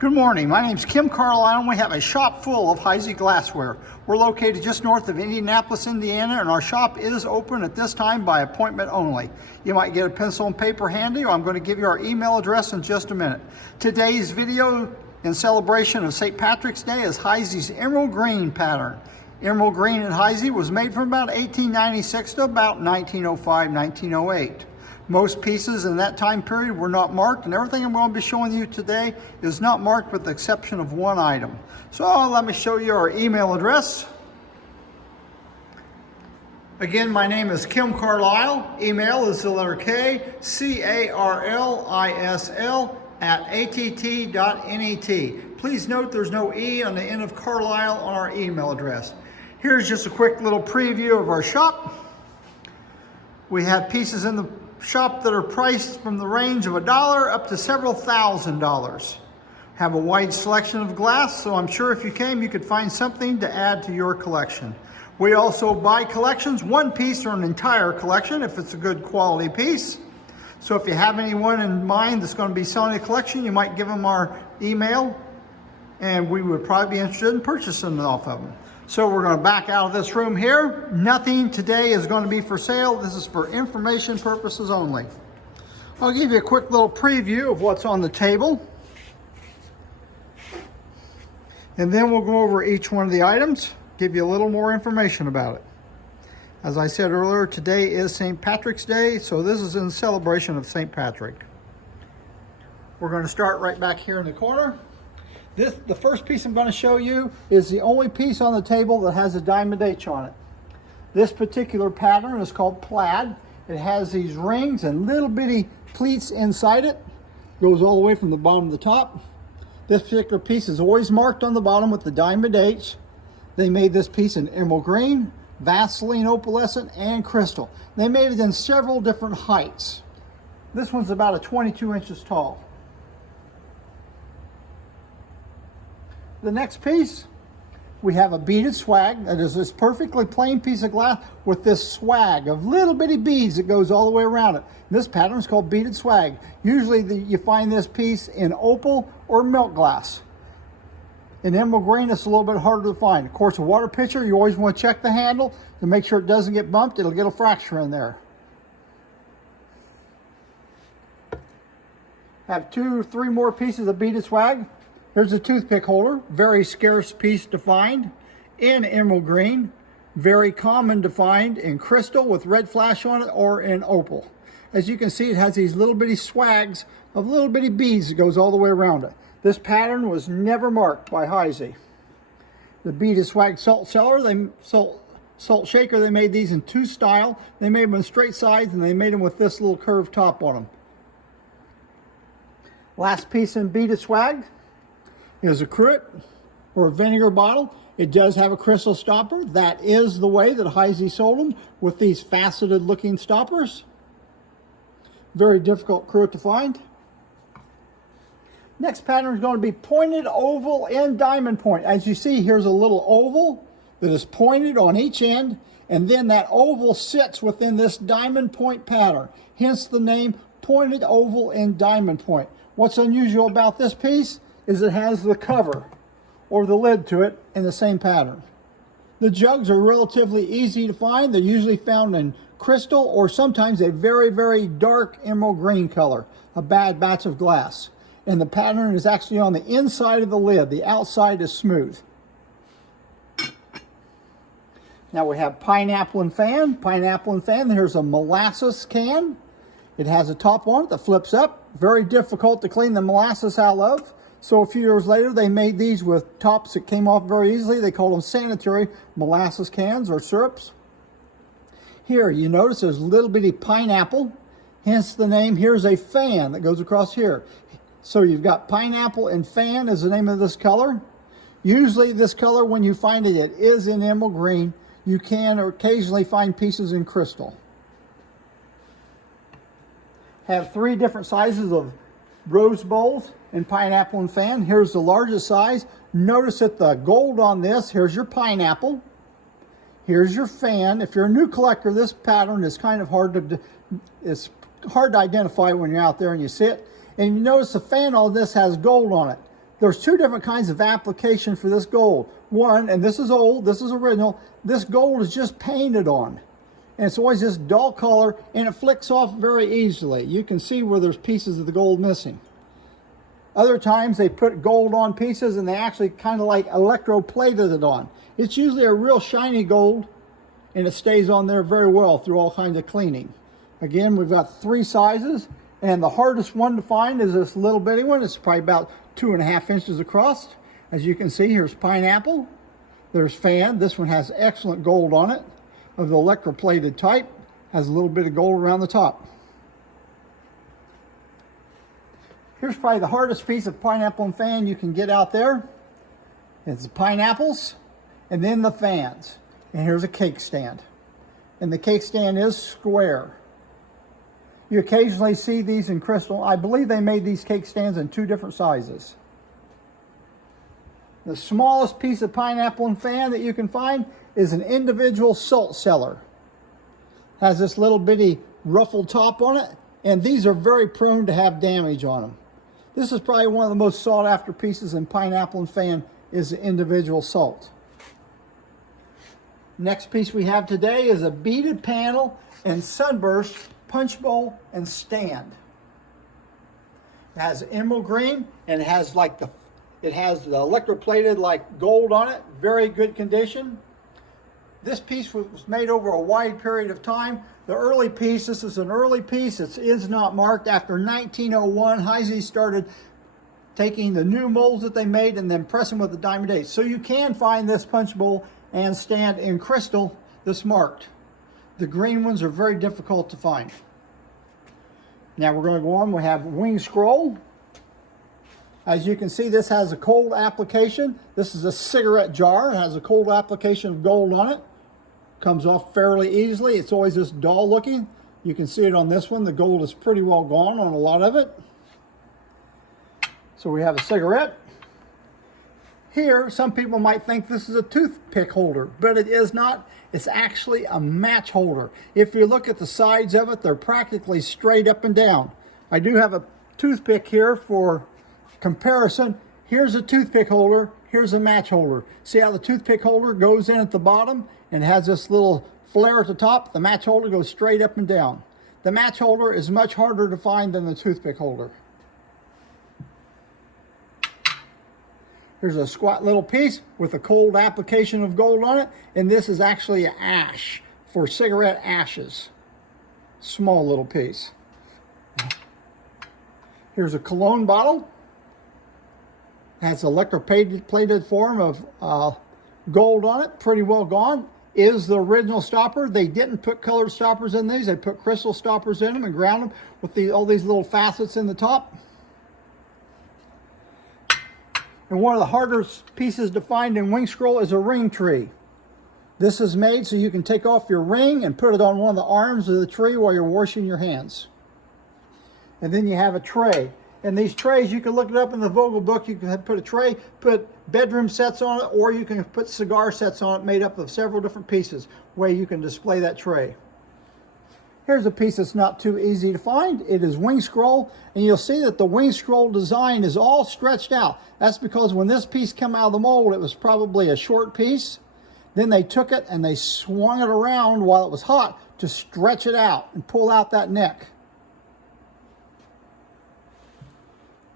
Good morning, my name is Kim Carlisle and we have a shop full of Heisey glassware. We're located just north of Indianapolis, Indiana, and our shop is open at this time by appointment only. You might get a pencil and paper handy, or I'm going to give you our email address in just a minute. Today's video in celebration of St. Patrick's Day is Heisey's Emerald Green pattern. Emerald Green at Heisey was made from about 1896 to about 1905, 1908. Most pieces in that time period were not marked, and everything I'm going to be showing you today is not marked with the exception of one item. So let me show you our email address. Again, my name is Kim Carlisle. Email is the letter K, C-A-R-L-I-S-L @att.net. Please note there's no E on the end of Carlisle on our email address. Here's just a quick little preview of our shop. We have pieces in the shop that are priced from the range of $1 up to several $1,000s. Have a wide selection of glass, so I'm sure if you came you could find something to add to your collection. We also buy collections, one piece or an entire collection if it's a good quality piece. So if you have anyone in mind that's going to be selling a collection, you might give them our email and we would probably be interested in purchasing it off of them. So we're going to back out of this room here. Nothing today is going to be for sale. This is for information purposes only. I'll give you a quick little preview of what's on the table. And then we'll go over each one of the items, give you a little more information about it. As I said earlier, today is St. Patrick's Day, so this is in celebration of St. Patrick. We're going to start right back here in the corner. The first piece I'm going to show you is the only piece on the table that has a diamond H on it. This particular pattern is called plaid. It has these rings and little bitty pleats inside it. Goes all the way from the bottom to the top. This particular piece is always marked on the bottom with the diamond H. They made this piece in emerald green, Vaseline opalescent, and crystal. They made it in several different heights. This one's about 22 inches tall. The next piece, we have a beaded swag. That is this perfectly plain piece of glass with this swag of little bitty beads that goes all the way around it. This pattern is called beaded swag. Usually you find this piece in opal or milk glass. In emerald green, it's a little bit harder to find. Of course, a water pitcher, you always want to check the handle to make sure it doesn't get bumped. It'll get a fracture in there. Have 2 or 3 more pieces of beaded swag. Here's a toothpick holder, very scarce piece to find in emerald green, very common to find in crystal with red flash on it or in opal. As you can see, it has these little bitty swags of little bitty beads that goes all the way around it. This pattern was never marked by Heisey. The beaded swag salt cellar, salt shaker, they made these in 2 style. They made them in straight sides and they made them with this little curved top on them. Last piece in beaded swag is a cruet or a vinegar bottle. It does have a crystal stopper. That is the way that Heisey sold them, with these faceted looking stoppers. Very difficult cruet to find. Next pattern is going to be pointed oval and diamond point. As you see, here's a little oval that is pointed on each end, and then that oval sits within this diamond point pattern. Hence the name pointed oval and diamond point. What's unusual about this piece is it has the cover or the lid to it in the same pattern. The jugs are relatively easy to find. They're usually found in crystal or sometimes a very, very dark emerald green color, a bad batch of glass. And the pattern is actually on the inside of the lid. The outside is smooth. Now we have pineapple and fan. Pineapple and fan, here's a molasses can. It has a top on it that flips up. Very difficult to clean the molasses out of. So a few years later, they made these with tops that came off very easily. They call them sanitary molasses cans or syrups. Here, you notice there's a little bitty pineapple, hence the name. Here's a fan that goes across here. So you've got pineapple and fan is the name of this color. Usually this color, when you find it, it is in emerald green. You can occasionally find pieces in crystal. Have 3 different sizes of rose bowls and pineapple and fan. Here's the largest size. Notice that the gold on this, here's your pineapple. Here's your fan. If you're a new collector, this pattern is kind of hard to identify when you're out there and you see it. And you notice the fan on this has gold on it. There's two different kinds of application for this gold. One, and this is old, this is original, this gold is just painted on. And it's always this dull color, and it flicks off very easily. You can see where there's pieces of the gold missing. Other times they put gold on pieces and they actually kind of like electroplated it on. It's usually a real shiny gold, and it stays on there very well through all kinds of cleaning. Again, we've got 3 sizes, and the hardest one to find is this little bitty one. It's probably about 2.5 inches across. As you can see, here's pineapple, there's fan. This one has excellent gold on it, of the electroplated type, has a little bit of gold around the top. Here's probably the hardest piece of pineapple and fan you can get out there. It's the pineapples and then the fans. And here's a cake stand. And the cake stand is square. You occasionally see these in crystal. I believe they made these cake stands in 2 different sizes. The smallest piece of pineapple and fan that you can find is an individual salt cellar. Has this little bitty ruffled top on it, and these are very prone to have damage on them. This is probably one of the most sought after pieces in pineapple and fan is the individual salt. Next piece we have today is a beaded panel and sunburst punch bowl and stand. It has emerald green, and it has the electroplated like gold on it, very good condition. This piece was made over a wide period of time. The early piece, this is an early piece, it is not marked. After 1901, Heisey started taking the new molds that they made and then pressing with the diamond dates. So you can find this punch bowl and stand in crystal that's marked. The green ones are very difficult to find. Now we're going to go on. We have Wingscroll. As you can see, this has a cold application. This is a cigarette jar. It has a cold application of gold on it. Comes off fairly easily. It's always this dull looking. You can see it on this one. The gold is pretty well gone on a lot of it. So we have a cigarette. Here, some people might think this is a toothpick holder, but it is not. It's actually a match holder. If you look at the sides of it, they're practically straight up and down. I do have a toothpick here for comparison. Here's a toothpick holder, here's a match holder. See how the toothpick holder goes in at the bottom and has this little flare at the top? The match holder goes straight up and down. The match holder is much harder to find than the toothpick holder. Here's a squat little piece with a cold application of gold on it, and this is actually an ash for cigarette ashes. Small little piece. Here's a cologne bottle. Has electroplated form of gold on it, pretty well gone. Is the original stopper. They didn't put colored stoppers in these. They put crystal stoppers in them and ground them with all these little facets in the top. And one of the hardest pieces to find in Wingscroll is a ring tree. This is made so you can take off your ring and put it on one of the arms of the tree while you're washing your hands. And then you have a tray. And these trays, you can look it up in the Vogel book. You can put a tray, put bedroom sets on it, or you can put cigar sets on it made up of several different pieces where you can display that tray. Here's a piece that's not too easy to find. It is Wingscroll, and you'll see that the Wingscroll design is all stretched out. That's because when this piece came out of the mold, it was probably a short piece. Then they took it and they swung it around while it was hot to stretch it out and pull out that neck.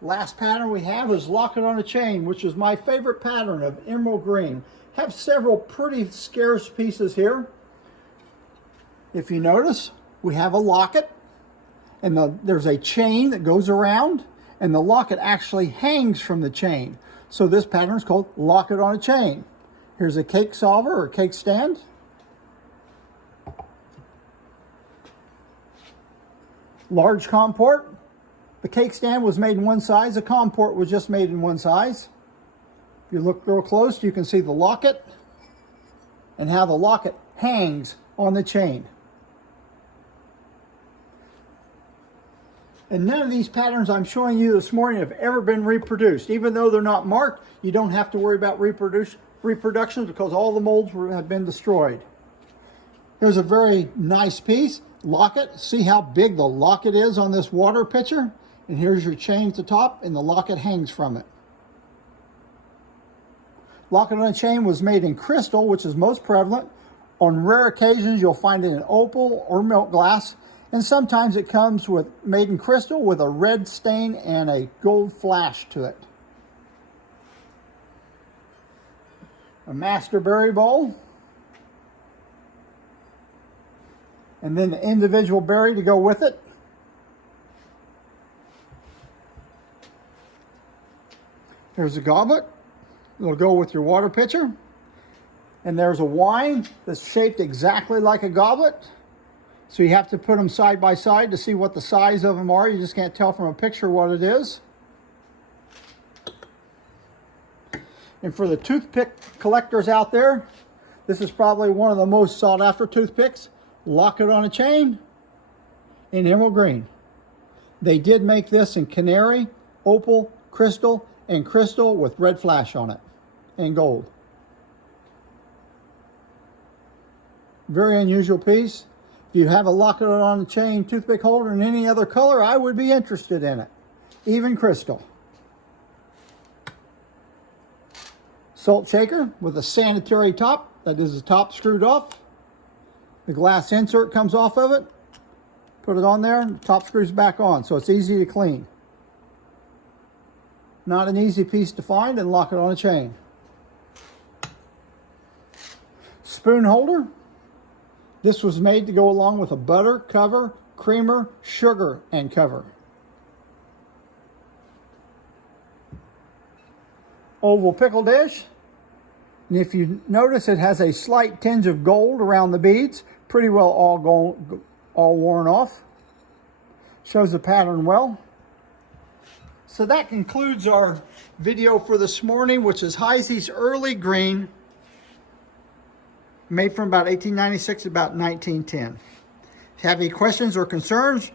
Last pattern we have is Lockit on a Chain, which is my favorite pattern of emerald green. Have several pretty scarce pieces here. If you notice, we have a locket, and there's a chain that goes around, and the locket actually hangs from the chain. So this pattern is called Lockit on a Chain. Here's a cake solver or cake stand. Large comport. The cake stand was made in one size. The comport was just made in one size. If you look real close, you can see the locket and how the locket hangs on the chain. And none of these patterns I'm showing you this morning have ever been reproduced. Even though they're not marked, you don't have to worry about reproduction because all the molds have been destroyed. Here's a very nice piece, locket. See how big the locket is on this water pitcher? And here's your chain at the top, and the locket hangs from it. Lockit on a Chain was made in crystal, which is most prevalent. On rare occasions, you'll find it in opal or milk glass, and sometimes it comes with made in crystal with a red stain and a gold flash to it. A master berry bowl, and then the individual berry to go with it. There's a goblet. It'll go with your water pitcher. And there's a wine that's shaped exactly like a goblet. So you have to put them side by side to see what the size of them are. You just can't tell from a picture what it is. And for the toothpick collectors out there, this is probably one of the most sought after toothpicks. Lockit on a Chain in emerald green. They did make this in canary, opal, crystal, and crystal with red flash on it and gold. Very unusual piece. If you have a Lockit on a Chain toothpick holder in any other color, I would be interested in it. Even crystal. Salt shaker with a sanitary top. That is the top screwed off. The glass insert comes off of it. Put it on there, the top screws back on, so it's easy to clean. Not an easy piece to find, and Lockit on a Chain. Spoon holder. This was made to go along with a butter cover, creamer, sugar, and cover. Oval pickle dish. And if you notice, it has a slight tinge of gold around the beads. Pretty well all gold, all worn off. Shows the pattern well. So that concludes our video for this morning, which is Heisey's Early Green, made from about 1896 to about 1910. If you have any questions or concerns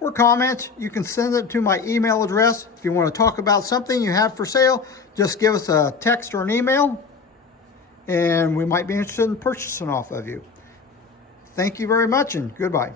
or comments, you can send it to my email address. If you want to talk about something you have for sale, just give us a text or an email, and we might be interested in purchasing off of you. Thank you very much, and goodbye.